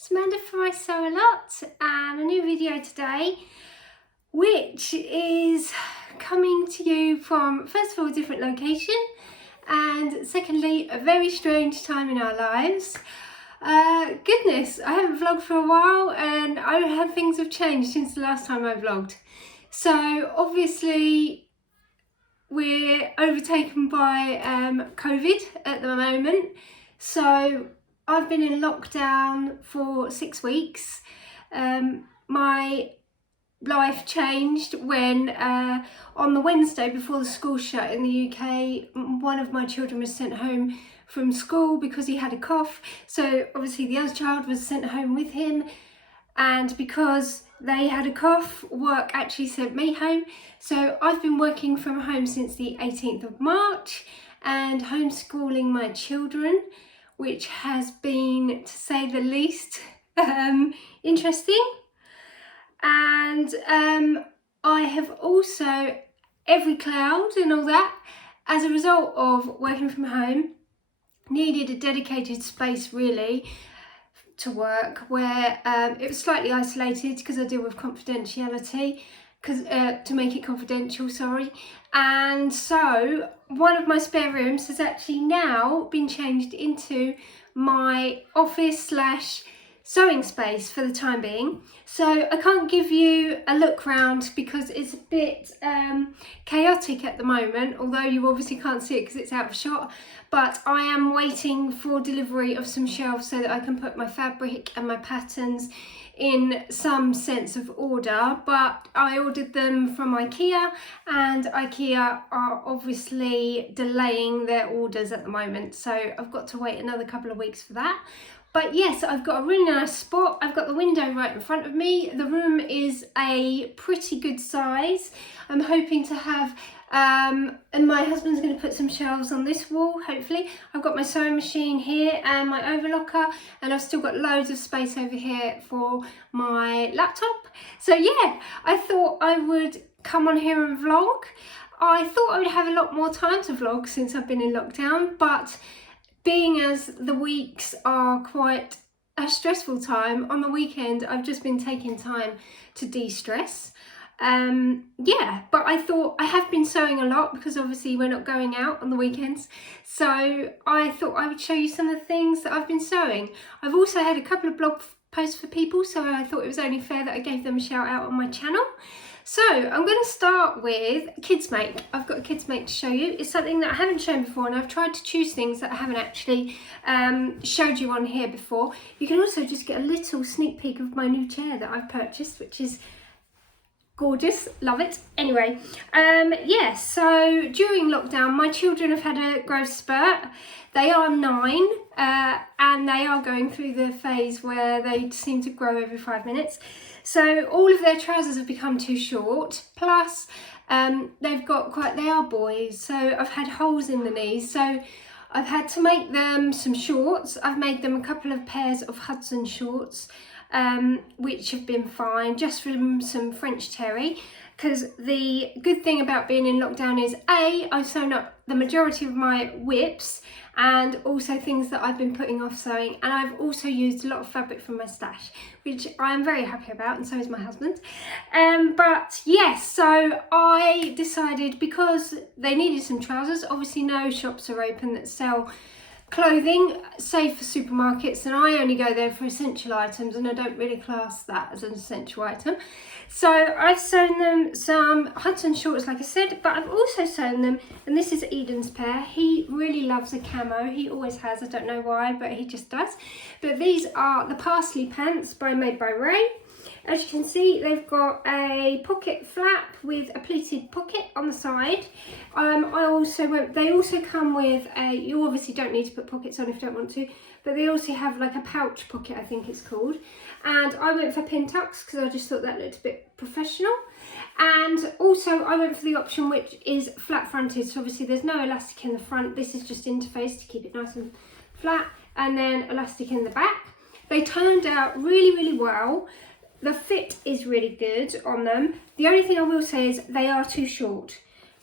It's Amanda from I Sew A Lot, and a new video today, which is coming to you from, first of all, a different location, and secondly, a very strange time in our lives. Goodness, I haven't vlogged for a while, and I heard things have changed since the last time I vlogged. So obviously we're overtaken by COVID at the moment. So I've been in lockdown for 6 weeks. My life changed when on the Wednesday before the school shut in the UK, one of my children was sent home from school because he had a cough. So obviously the other child was sent home with him, and because they had a cough, work actually sent me home. So I've been working from home since the 18th of March and homeschooling my children, which has been, to say the least, interesting. And I have also, every cloud and all that, as a result of working from home, needed a dedicated space really to work, where it was slightly isolated because I deal with confidentiality, to make it confidential, sorry. And so one of my spare rooms has actually now been changed into my office slash sewing space for the time being. So I can't give you a look round because it's a bit chaotic at the moment, although you obviously can't see it because it's out of shot. But I am waiting for delivery of some shelves so that I can put my fabric and my patterns in some sense of order. But I ordered them from IKEA, and IKEA are obviously delaying their orders at the moment. So I've got to wait another couple of weeks for that. But yes, I've got a really nice spot. I've got the window right in front of me. The room is a pretty good size. I'm hoping to have, and my husband's going to put some shelves on this wall, hopefully. I've got my sewing machine here and my overlocker, and I've still got loads of space over here for my laptop. So yeah, I thought I would come on here and vlog. I thought I would have a lot more time to vlog since I've been in lockdown, but being as the weeks are quite a stressful time, on the weekend I've just been taking time to de-stress. Yeah, but I thought, I have been sewing a lot because obviously we're not going out on the weekends, so I thought I would show you some of the things that I've been sewing. I've also had a couple of blog posts for people, so I thought it was only fair that I gave them a shout out on my channel. So I'm going to start with Kids Make. I've got a Kids Make to show you. It's something that I haven't shown before, and I've tried to choose things that I haven't actually showed you on here before. You can also just get a little sneak peek of my new chair that I've purchased, which is gorgeous, love it. Anyway, yeah, so during lockdown, my children have had a growth spurt. They are 9, and they are going through the phase where they seem to grow every 5 minutes. So all of their trousers have become too short, plus they are boys, so I've had holes in the knees, so I've had to make them some shorts. I've made them a couple of pairs of Hudson shorts, which have been fine, just from some French terry, because the good thing about being in lockdown is I've sewn up the majority of my whips, and also things that I've been putting off sewing, and I've also used a lot of fabric from my stash, which I am very happy about, and so is my husband. But yes, so I decided, because they needed some trousers, obviously no shops are open that sell clothing, save for supermarkets, and I only go there for essential items, and I don't really class that as an essential item. So I've sewn them some Hudson shorts, like I said, but I've also sewn them, and this is Eden's pair. He really loves a camo. He always has. I don't know why, but he just does. But these are the Parsley pants made by Ray. As you can see, they've got a pocket flap with a pleated pocket on the side. They also come with you obviously don't need to put pockets on if you don't want to, but they also have like a pouch pocket, I think it's called. And I went for pin tucks because I just thought that looked a bit professional. And also I went for the option which is flat fronted, so obviously there's no elastic in the front. This is just interface to keep it nice and flat, and then elastic in the back. They turned out really, really well. The fit is really good on them. The only thing I will say is they are too short.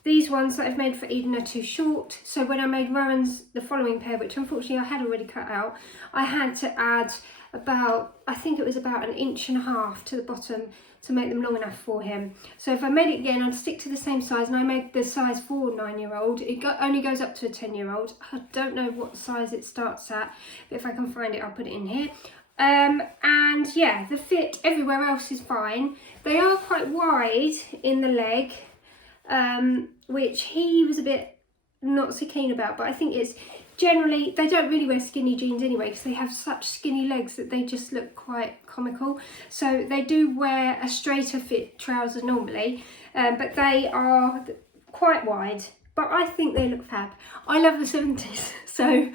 These ones that I've made for Eden are too short, so when I made Rowan's, the following pair, which unfortunately I had already cut out, I had to add about, I think it was about 1.5 inches to the bottom to make them long enough for him. So if I made it again, I'd stick to the same size, and I made the size for 9-year-old. It only goes up to a 10-year-old. I don't know what size it starts at, but if I can find it, I'll put it in here. And yeah, the fit everywhere else is fine. They are quite wide in the leg, which he was a bit not so keen about, but I think it's generally, they don't really wear skinny jeans anyway because they have such skinny legs that they just look quite comical. So they do wear a straighter fit trouser normally, but they are quite wide, but I think they look fab. I love the 70s, so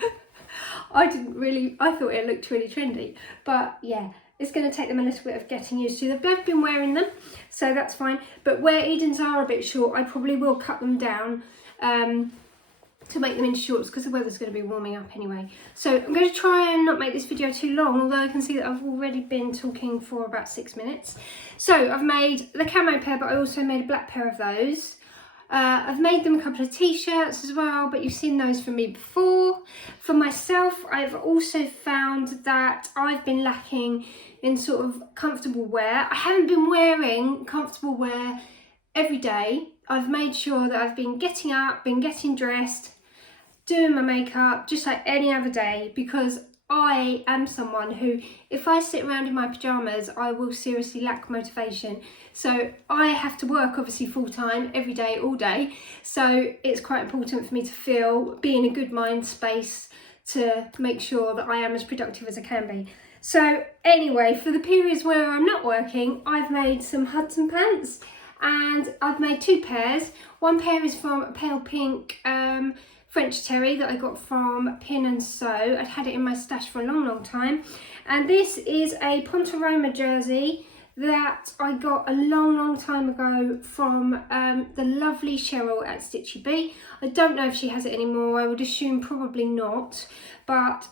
I thought it looked really trendy, but yeah, it's going to take them a little bit of getting used to. They've both been wearing them, so that's fine. But where Eden's are a bit short, I probably will cut them down to make them into shorts because the weather's going to be warming up anyway. So I'm going to try and not make this video too long, although I can see that I've already been talking for about 6 minutes. So I've made the camo pair, but I also made a black pair of those. I've made them a couple of t-shirts as well, but you've seen those from me before. For myself, I've also found that I've been lacking in sort of comfortable wear. I haven't been wearing comfortable wear every day. I've made sure that I've been getting up, been getting dressed, doing my makeup just like any other day, because I am someone who, if I sit around in my pyjamas, I will seriously lack motivation. So I have to work obviously full time every day, all day. So it's quite important for me to be in a good mind space to make sure that I am as productive as I can be. So anyway, for the periods where I'm not working, I've made some Hudson pants, and I've made 2 pairs. One pair is from a pale pink French terry that I got from Pin and Sew. I'd had it in my stash for a long time. And this is a Pontoroma jersey that I got a long time ago from the lovely Cheryl at Stitchy Bee. I don't know if she has it anymore. I would assume probably not. But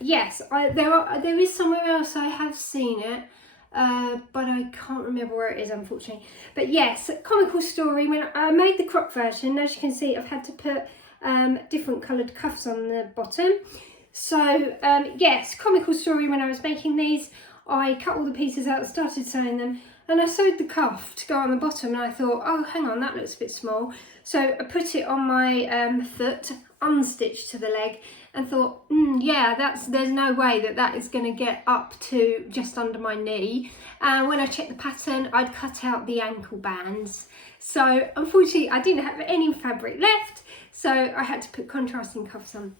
yes, there is somewhere else I have seen it. But I can't remember where it is, unfortunately. But yes, comical story. When I made the crop version, as you can see, I've had to put different coloured cuffs on the bottom. So yes, comical story. When I was making these, I cut all the pieces out, started sewing them, and I sewed the cuff to go on the bottom, and I thought, oh, hang on, that looks a bit small. So I put it on my foot, unstitched to the leg, and thought, yeah, there's no way that is going to get up to just under my knee. And when I checked the pattern, I'd cut out the ankle bands. So unfortunately, I didn't have any fabric left, so I had to put contrasting cuffs on.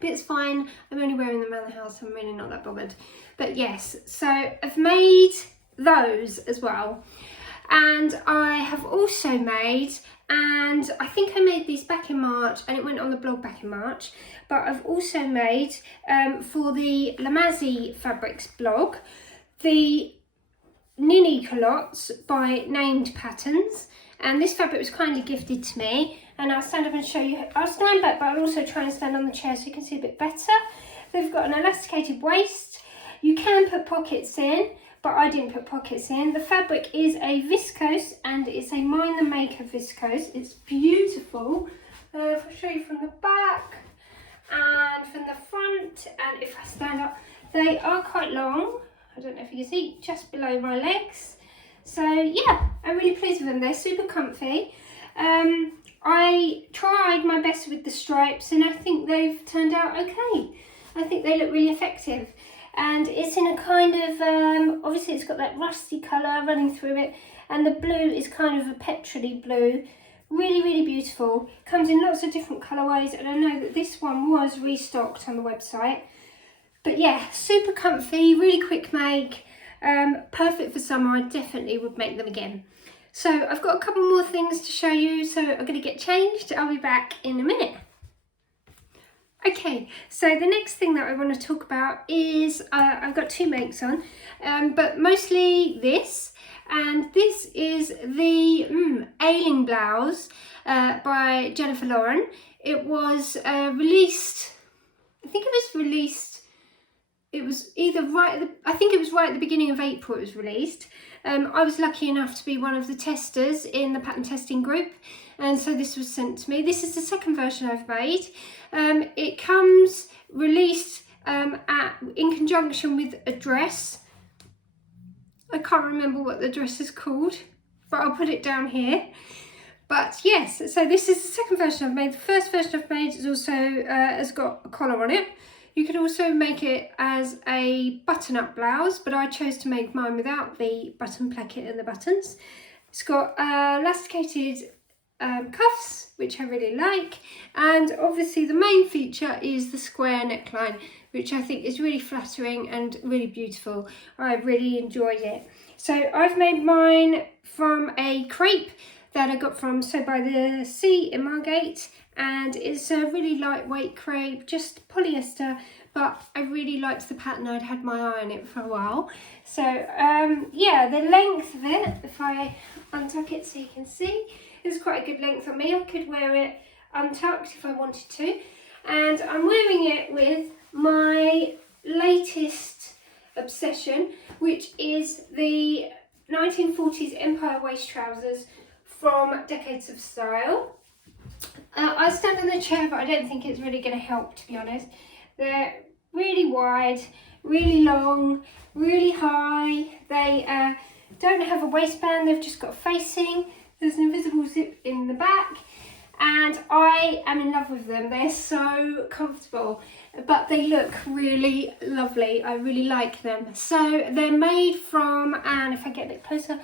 But it's fine, I'm only wearing them around the house, I'm really not that bothered. But yes, so I've made those as well. And I have also made, and I think I made these back in March, and it went on the blog back in March, but I've also made, for the Lamazi Fabrics blog, the Ninny culottes by Named Patterns. And this fabric was kindly gifted to me, and I'll stand up and show you. I'll stand back, but I'll also try and stand on the chair so you can see a bit better. They've got an elasticated waist. You can put pockets in, but I didn't put pockets in. The fabric is a viscose, and it's a Mind the Maker viscose. It's beautiful. If I show you from the back and from the front, and if I stand up, they are quite long. I don't know if you can see, just below my legs. So yeah, I'm really pleased with them. They're super comfy. I tried my best with the stripes, and I think they've turned out okay. I think they look really effective. And it's in a kind of, obviously it's got that rusty colour running through it, and the blue is kind of a petrol-y blue. Really beautiful. Comes in lots of different colourways, and I know that this one was restocked on the website. But yeah, super comfy, really quick make, perfect for summer. I definitely would make them again. So I've got a couple more things to show you, so I'm going to get changed. I'll be back in a minute. Okay, so the next thing that I want to talk about is, I've got 2 makes on, but mostly this, and this is the Ailing Blouse by Jennifer Lauren. It was released, I think it was released, it was either I think it was right at the beginning of April it was released. I was lucky enough to be one of the testers in the pattern testing group, and so this was sent to me. This is the second version I've made. It comes released in conjunction with a dress. I can't remember what the dress is called, but I'll put it down here. But yes, so this is the second version I've made. The first version I've made is also has got a collar on it. You could also make it as a button-up blouse, but I chose to make mine without the button placket and the buttons. It's got elasticated cuffs, which I really like, and obviously the main feature is the square neckline, which I think is really flattering and really beautiful. I really enjoyed it. So I've made mine from a crepe that I got from Sew by the Sea in Margate, and it's a really lightweight crepe, just polyester, but I really liked the pattern. I'd had my eye on it for a while. So yeah, the length of it, if I untuck it so you can see, is quite a good length on me. I could wear it untucked if I wanted to, and I'm wearing it with my latest obsession, which is the 1940s Empire waist trousers from Decades of Style. I stand on the chair, but I don't think it's really going to help, to be honest. They're really wide, really long, really high. They don't have a waistband, they've just got facing. There's an invisible zip in the back, and I am in love with them. They're so comfortable, but they look really lovely. I really like them. So they're made from, and if I get a bit closer,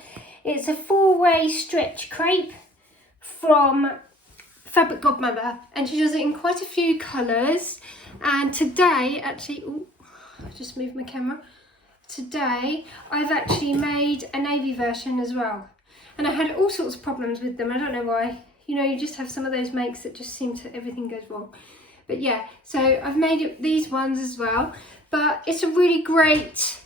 it's a 4-way stretch crepe from Fabric Godmother, and she does it in quite a few colours. And today, actually, ooh, I just moved my camera. Today, I've actually made a navy version as well. And I had all sorts of problems with them. I don't know why. You know, you just have some of those makes that just seem to, everything goes wrong. But yeah, so I've made these ones as well. But it's a really great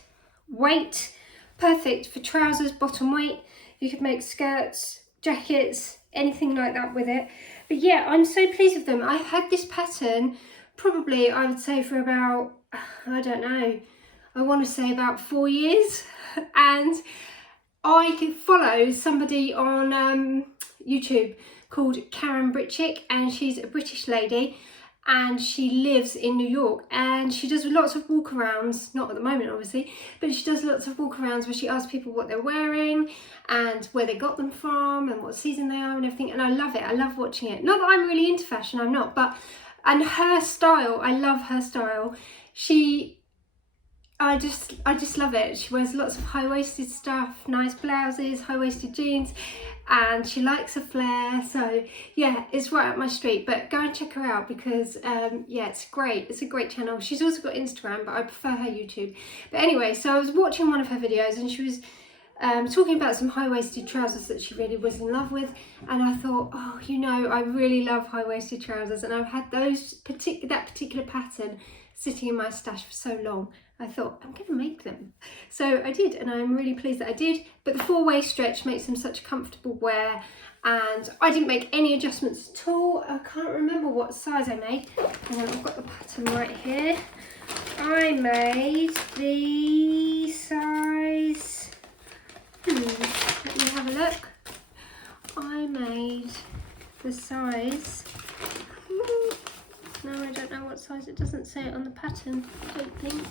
weight, perfect for trousers, bottom weight. You could make skirts, jackets, anything like that with it. But yeah, I'm so pleased with them. I've had this pattern probably, I would say, for about, I don't know, I want to say about 4 years. And I could follow somebody on YouTube called Karen Britchick, and she's a British lady, and she lives in New York, and she does lots of walkarounds, not at the moment obviously, but she does lots of walkarounds where she asks people what they're wearing and where they got them from and what season they are and everything, and I love it. I love watching it. Not that I'm really into fashion, I'm not, but, and her style, I love her style. I just love it. She wears lots of high-waisted stuff, nice blouses, high-waisted jeans, and she likes a flare. So yeah, it's right up my street. But go and check her out because yeah, it's great. It's a great channel. She's also got Instagram, but I prefer her YouTube. But anyway, so I was watching one of her videos, and she was talking about some high-waisted trousers that she really was in love with, and I thought, oh, you know, I really love high-waisted trousers, and I've had that particular pattern sitting in my stash for so long. I thought, I'm going to make them. So I did, and I'm really pleased that I did. But the 4-way stretch makes them such comfortable wear, and I didn't make any adjustments at all. I can't remember what size I made. And then I've got the pattern right here. I made the size, let me have a look. I made the size, no, I don't know what size, it doesn't say it on the pattern, I don't think.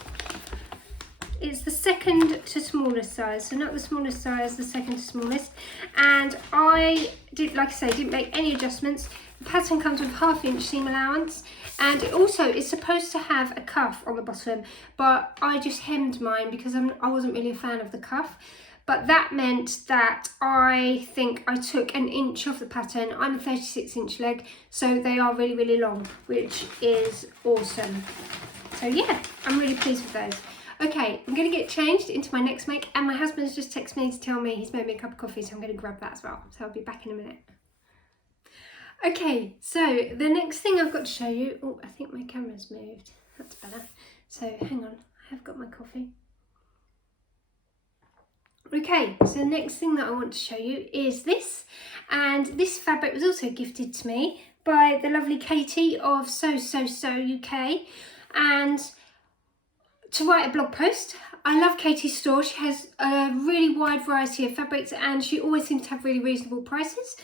It's the second to smallest size, so not the smallest size, the second to smallest. And I did, like I say, didn't make any adjustments. The pattern comes with 1/2 inch seam allowance, and it also is supposed to have a cuff on the bottom, but I just hemmed mine because I wasn't really a fan of the cuff. But that meant that I think I took 1 inch off the pattern. I'm a 36-inch leg, so they are really, really long, which is awesome. So yeah, I'm really pleased with those. Okay, I'm going to get changed into my next make, and my husband's just texted me to tell me he's made me a cup of coffee, so I'm going to grab that as well. So I'll be back in a minute. Okay, so the next thing I've got to show you, oh, I think my camera's moved. That's better. So hang on, I have got my coffee. Okay, so the next thing that I want to show you is this, and this fabric was also gifted to me by the lovely Katie of Sew UK, and to write a blog post. I love Katie's store. She has a really wide variety of fabrics, and she always seems to have really reasonable prices.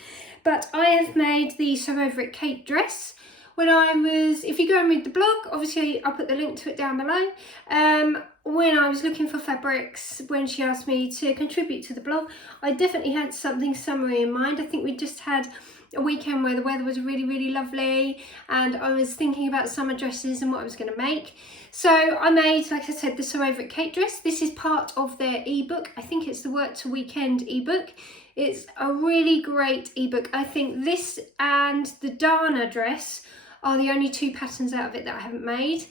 but I have made the Sew Over It cape dress. When I was, if you go and read the blog, obviously I'll put the link to it down below. When I was looking for fabrics, when she asked me to contribute to the blog, I definitely had something summery in mind. I think we just had a weekend where the weather was really, really lovely, and I was thinking about summer dresses and what I was going to make. So I made, like I said, the Sew Over It cape dress. This is part of their ebook. I think it's the Work to Weekend ebook. It's a really great ebook. I think this and the Dana dress are the only two patterns out of it that I hadn't made.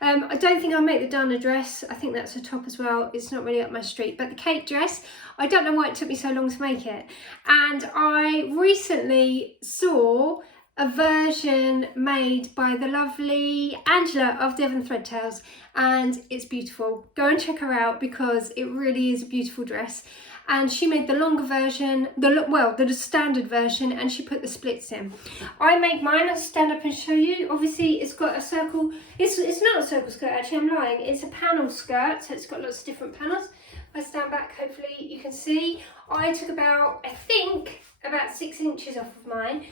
I don't think I'll make the Dana dress. I think that's a top as well. It's not really up my street. But the cape dress, I don't know why it took me so long to make it. And I recently saw a version made by the lovely Angela of Devon Threadtails, and it's beautiful. Go and check her out because it really is a beautiful dress. And she made the longer version, the standard version, and she put the splits in. I made mine. I'll stand up and show you. Obviously it's got a circle, it's not a circle skirt actually, I'm lying. It's a panel skirt, so it's got lots of different panels. If I stand back, hopefully you can see. I took about 6 inches off of mine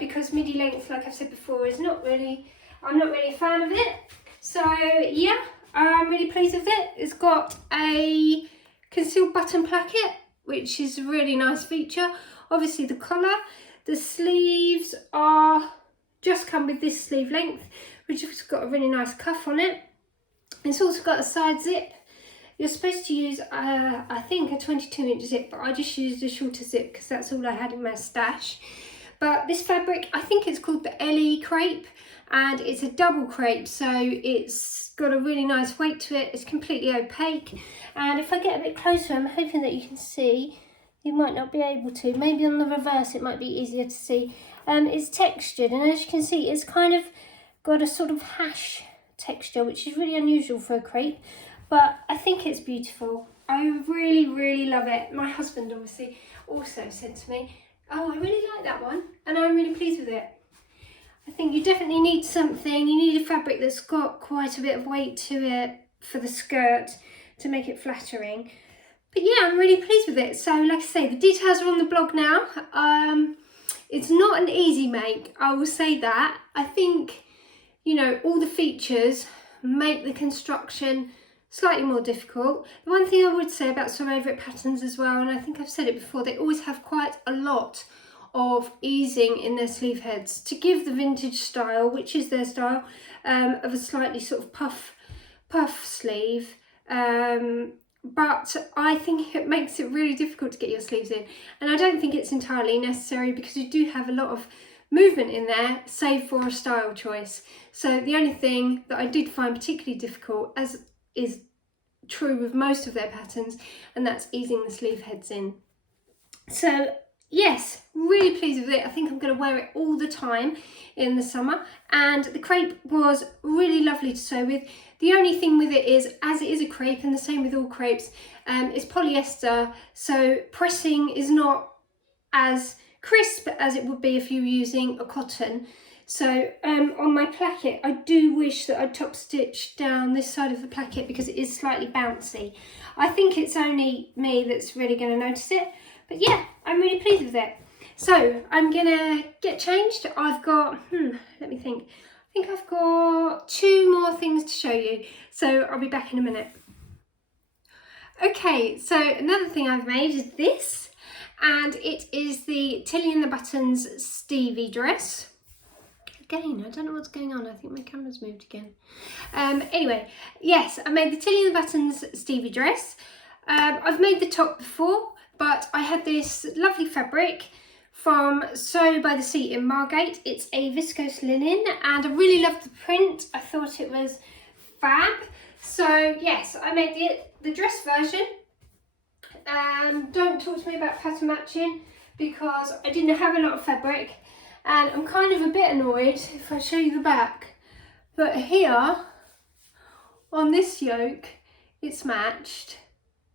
because midi length, like I've said before, is I'm not really a fan of it. So yeah, I'm really pleased with it. It's got a concealed button placket, which is a really nice feature. Obviously the collar, the sleeves are just come with this sleeve length, which has got a really nice cuff on it. It's also got a side zip. You're supposed to use, I think, a 22-inch zip, but I just used a shorter zip because that's all I had in my stash. But this fabric, I think it's called the Ellie crepe, and it's a double crepe, so it's got a really nice weight to it. It's completely opaque, and if I get a bit closer, I'm hoping that you can see. You might not be able to. Maybe on the reverse it might be easier to see. It's textured, and as you can see, it's kind of got a sort of hash texture, which is really unusual for a crepe, but I think it's beautiful. I really, really love it. My husband obviously also said to me, oh, I really like that one, and I'm really pleased with it. I think you definitely need something, you need a fabric that's got quite a bit of weight to it for the skirt to make it flattering. But yeah, I'm really pleased with it. So like I say, the details are on the blog now. It's not an easy make, I will say that. I think, you know, all the features make the construction slightly more difficult. The one thing I would say about Sew Over It patterns as well, and I think I've said it before, they always have quite a lot of easing in their sleeve heads to give the vintage style, which is their style, of a slightly sort of puff sleeve. But I think it makes it really difficult to get your sleeves in, and I don't think it's entirely necessary because you do have a lot of movement in there, save for a style choice. So the only thing that I did find particularly difficult, as is true with most of their patterns, and that's easing the sleeve heads in. So yes, really pleased with it. I think I'm going to wear it all the time in the summer, and the crepe was really lovely to sew with. The only thing with it is, as it is a crepe, and the same with all crepes, it's polyester, so pressing is not as crisp as it would be if you were using a cotton. So on my placket, I do wish that I'd top stitched down this side of the placket because it is slightly bouncy. I think it's only me that's really going to notice it, but yeah, I'm really pleased with it. So I'm gonna get changed. I've got, let me think. I think I've got 2 more things to show you, so I'll be back in a minute. Okay, so another thing I've made is this, and it is the Tilly and the Buttons Stevie dress. Again, I don't know what's going on. I think my camera's moved again. Anyway, yes, I made the Tilly and the Buttons Stevie dress. I've made the top before, but I had this lovely fabric from Sew by the Sea in Margate. It's a viscose linen, and I really loved the print. I thought it was fab. So yes, I made the dress version. Don't talk to me about pattern matching because I didn't have a lot of fabric, and I'm kind of a bit annoyed if I show you the back, but here on this yoke it's matched,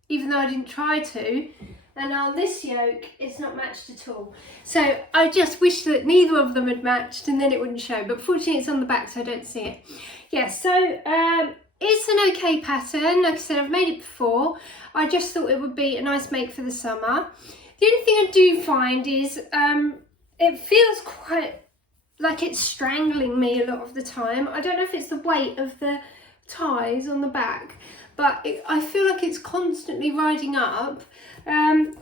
even though I didn't try to, and on this yoke it's not matched at all. So I just wish that neither of them had matched, and then it wouldn't show, but fortunately it's on the back so I don't see it. Yeah, so it's an okay pattern. Like I said, I've made it before. I just thought it would be a nice make for the summer. The only thing I do find is it feels quite like it's strangling me a lot of the time. I don't know if it's the weight of the ties on the back, but I feel like it's constantly riding up.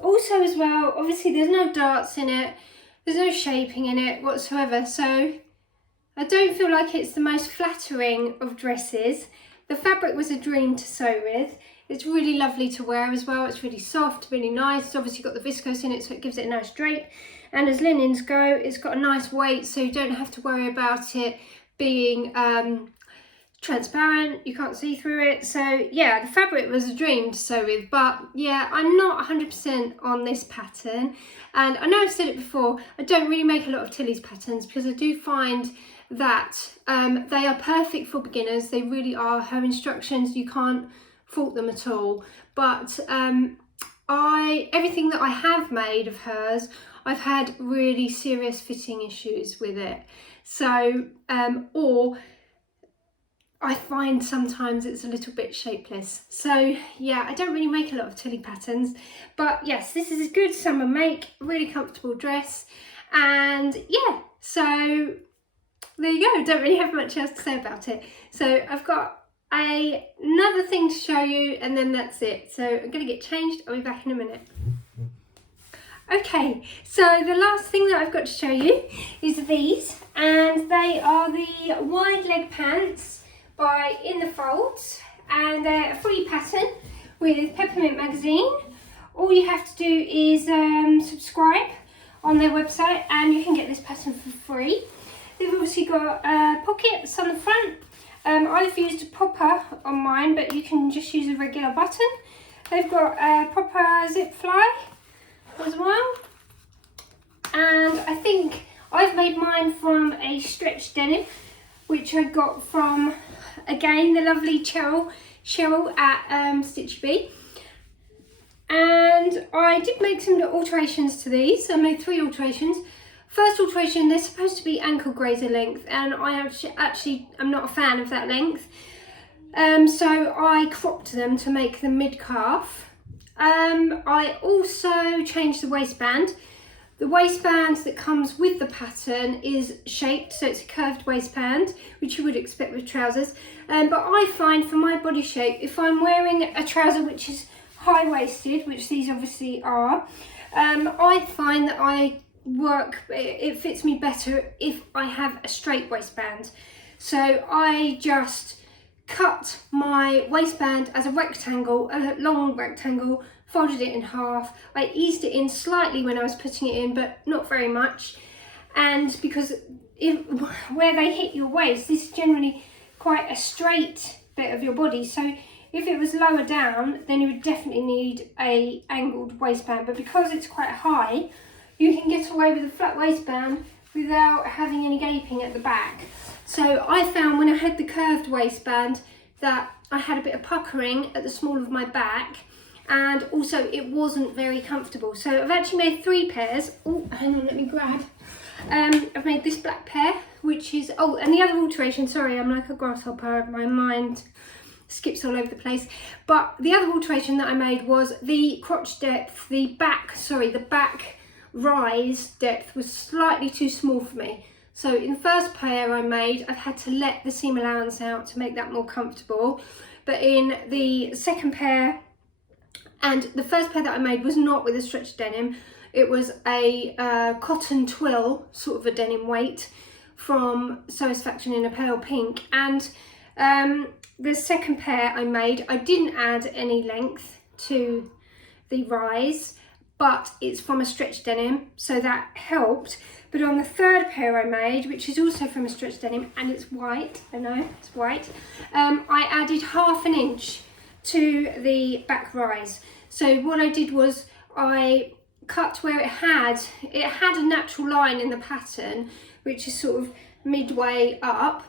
Also as well, obviously there's no darts in it, there's no shaping in it whatsoever, so I don't feel like it's the most flattering of dresses. The fabric was a dream to sew with. It's really lovely to wear as well. It's really soft, really nice. It's obviously got the viscose in it, so it gives it a nice drape. And as linens go, it's got a nice weight, so you don't have to worry about it being transparent. You can't see through it. So yeah, the fabric was a dream to sew with. But yeah, I'm not 100% on this pattern. And I know I've said it before, I don't really make a lot of Tilly's patterns because I do find that they are perfect for beginners. They really are. Her instructions, you can't fault them at all. But everything that I have made of hers, I've had really serious fitting issues with it. So or I find sometimes it's a little bit shapeless. So yeah, I don't really make a lot of Tilly patterns, but yes, this is a good summer make, really comfortable dress. And yeah, so there you go. Don't really have much else to say about it. So I've got another thing to show you and then that's it. So I'm gonna get changed. I'll be back in a minute. Okay, so the last thing that I've got to show you is these, and they are the wide leg pants by In the Folds, and they're a free pattern with Peppermint Magazine. All you have to do is subscribe on their website and you can get this pattern for free. They've obviously got pockets on the front. I've used a popper on mine, but you can just use a regular button. They've got a proper zip fly as well, and I think I've made mine from a stretch denim, which I got from, again, the lovely Cheryl at Stitchy Bee. And I did make some alterations to these. So I made 3 alterations. First alteration, they're supposed to be ankle grazer length, and I actually am not a fan of that length. So I cropped them to make them mid-calf. I also changed the waistband. The waistband that comes with the pattern is shaped, so it's a curved waistband, which you would expect with trousers. But I find for my body shape, if I'm wearing a trouser which is high-waisted, which these obviously are, I find that it fits me better if I have a straight waistband. So I just cut my waistband as a rectangle, a long rectangle, folded it in half. I eased it in slightly when I was putting it in, but not very much. And because where they hit your waist, this is generally quite a straight bit of your body. So if it was lower down, then you would definitely need a angled waistband. But because it's quite high, you can get away with a flat waistband without having any gaping at the back. So I found when I had the curved waistband that I had a bit of puckering at the small of my back, and also it wasn't very comfortable. So I've actually made 3 pairs. Oh, hang on, let me grab. I've made this black pair, which is, oh, and the other alteration, sorry, I'm like a grasshopper, my mind skips all over the place. But the other alteration that I made was the crotch depth, the back rise depth was slightly too small for me. So in the first pair I made, I've had to let the seam allowance out to make that more comfortable. But in the second pair, and the first pair that I made was not with a stretch denim, it was a cotton twill, sort of a denim weight, from Satisfaction in a pale pink. And the second pair I made, I didn't add any length to the rise, but it's from a stretch denim, so that helped. But on the third pair I made, which is also from a stretch denim, and it's white, I know, it's white, I added 1/2 inch to the back rise. So what I did was I cut where it had a natural line in the pattern, which is sort of midway up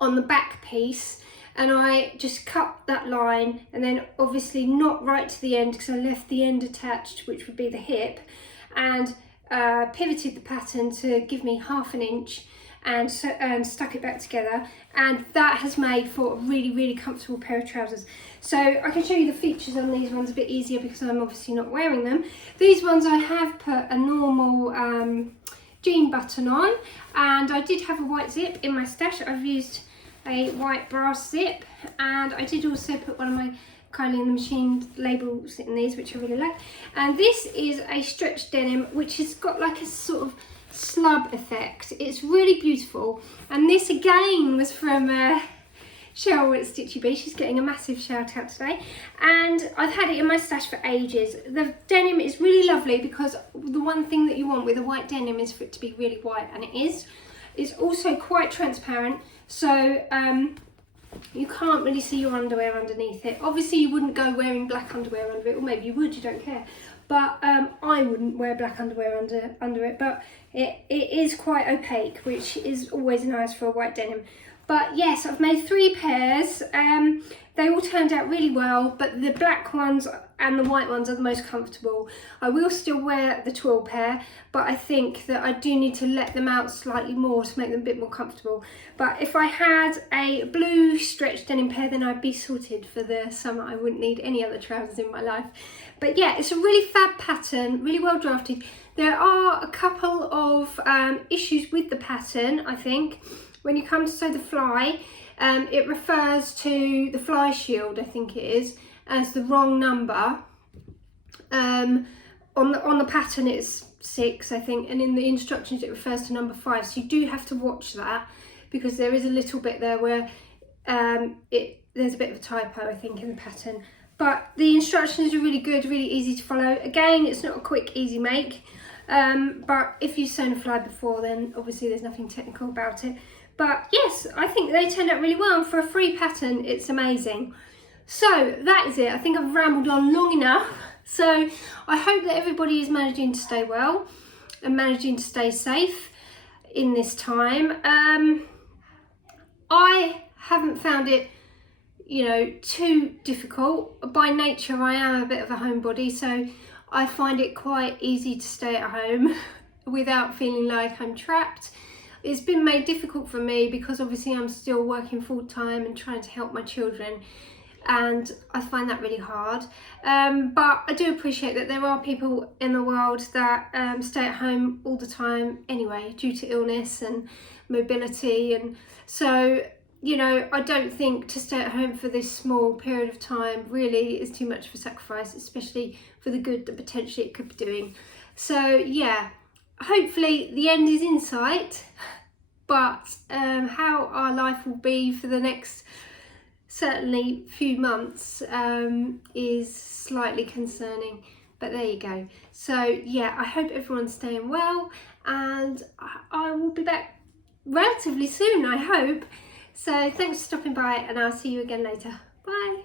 on the back piece, and I just cut that line, and then obviously not right to the end because I left the end attached, which would be the hip, and pivoted the pattern to give me 1/2 inch, and stuck it back together, and that has made for a really comfortable pair of trousers. So I can show you the features on these ones a bit easier because I'm obviously not wearing them. These ones I have put a normal jean button on, and I did have a white zip in my stash. I've used a white brass zip, and I did also put one of my Kylie in the Machine labels in these, which I really like. And this is a stretch denim, which has got like a sort of slub effect. It's really beautiful, and this again was from Cheryl at Stitchy Bee. She's getting a massive shout out today, and I've had it in my stash for ages. The denim is really lovely because the one thing that you want with a white denim is for it to be really white, and it is. It's also quite transparent, so you can't really see your underwear underneath it. Obviously you wouldn't go wearing black underwear under it, or maybe you would, you don't care, but I wouldn't wear black underwear under it, but it is quite opaque, which is always nice for a white denim. But yes, I've made 3 pairs. They all turned out really well, but the black ones and the white ones are the most comfortable. I will still wear the twill pair, but I think that I do need to let them out slightly more to make them a bit more comfortable. But if I had a blue stretch denim pair, then I'd be sorted for the summer. I wouldn't need any other trousers in my life. But yeah, it's a really fab pattern, really well drafted. There are a couple of issues with the pattern, I think. When you come to sew the fly, it refers to the fly shield, I think it is, as the wrong number. On the pattern it's 6, I think, and in the instructions it refers to number 5. So you do have to watch that, because there is a little bit there where there's a bit of a typo, I think, in the pattern. But the instructions are really good, really easy to follow. Again, it's not a quick, easy make, but if you've sewn a fly before, then obviously there's nothing technical about it. But yes, I think they turned out really well, and for a free pattern, it's amazing. So that is it. I think I've rambled on long enough. So I hope that everybody is managing to stay well and managing to stay safe in this time. I haven't found it, you know, too difficult. By nature, I am a bit of a homebody, so I find it quite easy to stay at home without feeling like I'm trapped. It's been made difficult for me because obviously I'm still working full time and trying to help my children, and I find that really hard. But I do appreciate that there are people in the world that stay at home all the time anyway, due to illness and mobility. And so, you know, I don't think to stay at home for this small period of time really is too much of a sacrifice, especially for the good that potentially it could be doing. So yeah, hopefully the end is in sight, but how our life will be for the next certainly few months is slightly concerning, but there you go. So yeah, I hope everyone's staying well, and I will be back relatively soon, I hope. So thanks for stopping by, and I'll see you again later. Bye.